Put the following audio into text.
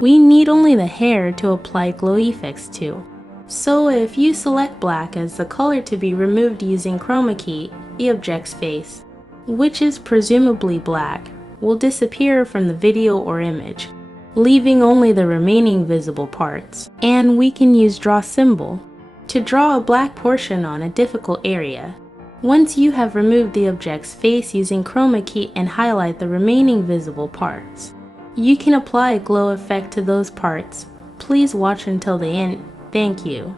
We need only the hair to apply glow effects to. So if you select black as the color to be removed using chroma key, the object's face, which is presumably black, will disappear from the video or image, leaving only the remaining visible parts. And we can use draw symbol to draw a black portion on a difficult area. Once you have removed the object's face using chroma key and highlight the remaining visible parts, you can apply a glow effect to those parts. Please watch until the end. Thank you.